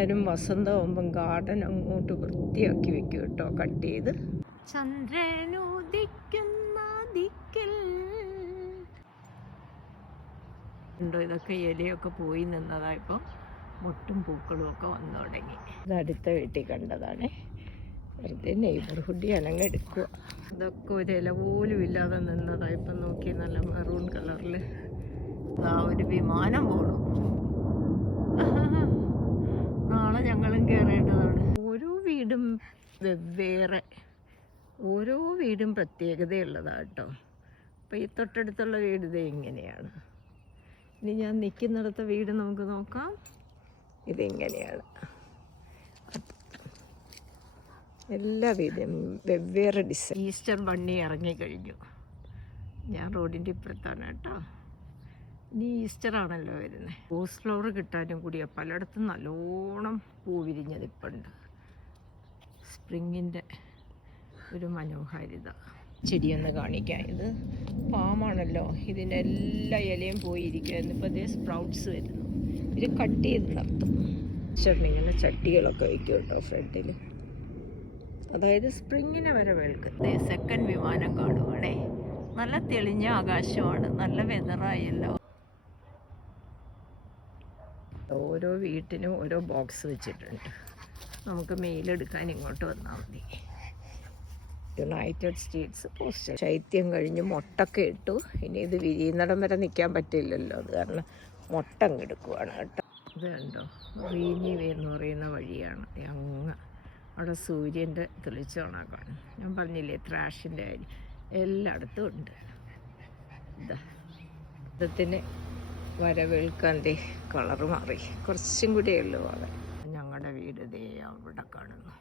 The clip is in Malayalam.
എല്ലാവരും വസന്തമാകുമ്പം ഗാർഡൻ അങ്ങോട്ട് വൃത്തിയാക്കി വെക്കും കേട്ടോ, കട്ട് ചെയ്ത്. ചന്ദ്രനുദിക്കുന്ന ദിക്കിൽ ഉണ്ടോ, ഇതൊക്കെ ഇലയൊക്കെ പോയി നിന്നതായപ്പോൾ മുട്ടും പൂക്കളും ഒക്കെ വന്നു തുടങ്ങി. ഇത് അടുത്ത വീട്ടിൽ കണ്ടതാണ്. വെറുതെ നെയ്ബർഹുഡിൽ അനങ്ങെടുക്കുക. ഇതൊക്കെ ഒരു ഇല പോലും ഇല്ലാതെ നിന്നതായപ്പോൾ നോക്കി, നല്ല മെറൂൺ കളറിൽ ഒരു വിമാനം പോണു. നാളെ ഞങ്ങളും കയറേണ്ടതാണ്. ഓരോ വീടും വെവ്വേറെ, ഓരോ വീടും പ്രത്യേകതയുള്ളതാണ് കേട്ടോ. അപ്പോൾ ഈ തൊട്ടടുത്തുള്ള വീട് ഇതേ ഇങ്ങനെയാണ്. ഇനി ഞാൻ നിൽക്കുന്നിടത്ത വീട് നമുക്ക് നോക്കാം. ഇതിങ്ങനെയാണ്. എല്ലാ വീടും വെവ്വേറെ ഡിസൈൻ. Easter bunny ഇറങ്ങിക്കഴിഞ്ഞു. ഞാൻ റോഡിൻ്റെ ഇപ്പുറത്താണ് കേട്ടോ. ഇനി ഈസ്റ്ററാണല്ലോ വരുന്നത്. റോസ് ഫ്ലവർ കിട്ടാനും കൂടിയാണ്. പലയിടത്തും നല്ലോണം പൂ വിരിഞ്ഞതിപ്പുണ്ട്. സ്പ്രിങ്ങിൻ്റെ ഒരു മനോഹാരിത. ചെടിയൊന്ന് കാണിക്കാം. ഇത് പാമാണല്ലോ, ഇതിനെല്ലാ ഇലയും പോയിരിക്കുമായിരുന്നു. ഇപ്പോൾ അതേ സ്പ്രൗട്ട്സ് വരുന്നു. ഇത് കട്ട് ചെയ്ത് നിർത്തും. ചേട്ടനിങ്ങനെ ചട്ടികളൊക്കെ വയ്ക്കും കേട്ടോ ഫ്രണ്ടിൽ. അതായത് സ്പ്രിങ്ങിനെ വരെ വേൾക്കും. സെക്കൻഡ് വിമാനം കാണുവാണേ. നല്ല തെളിഞ്ഞ ആകാശമാണ്, നല്ല വെതറായല്ലോ. ഓരോ വീട്ടിനും ഓരോ ബോക്സ് വെച്ചിട്ടുണ്ട്. നമുക്ക് മെയിലെടുക്കാൻ ഇങ്ങോട്ട് വന്നാൽ മതി. United States post. ശൈത്യം കഴിഞ്ഞ് മുട്ടൊക്കെ ഇട്ടു. ഇനി ഇത് വിരിയുന്നിടം വരെ നിൽക്കാൻ പറ്റില്ലല്ലോ, അത് കാരണം മുട്ട അങ്ങെടുക്കുവാണ് കേട്ടോ. ഇത് കണ്ടോ, റീനി വേ എന്ന് പറയുന്ന വഴിയാണ്. അങ്ങ് അവിടെ സൂര്യൻ്റെ തെളിച്ചോണാ കാണും. ഞാൻ പറഞ്ഞില്ലേ ത്രാഷിൻ്റെ കാര്യം, എല്ലായിടത്തും ഉണ്ട്. ഇതാ ഇതത്തിന് വരവേൽക്കാൻ ദേ കളറ് മാറി. കുറച്ചും കൂടിയേ ഉള്ളൂ അവിടെ. ഞങ്ങളുടെ വീട് ദേ അവിടെ കാണുന്നു.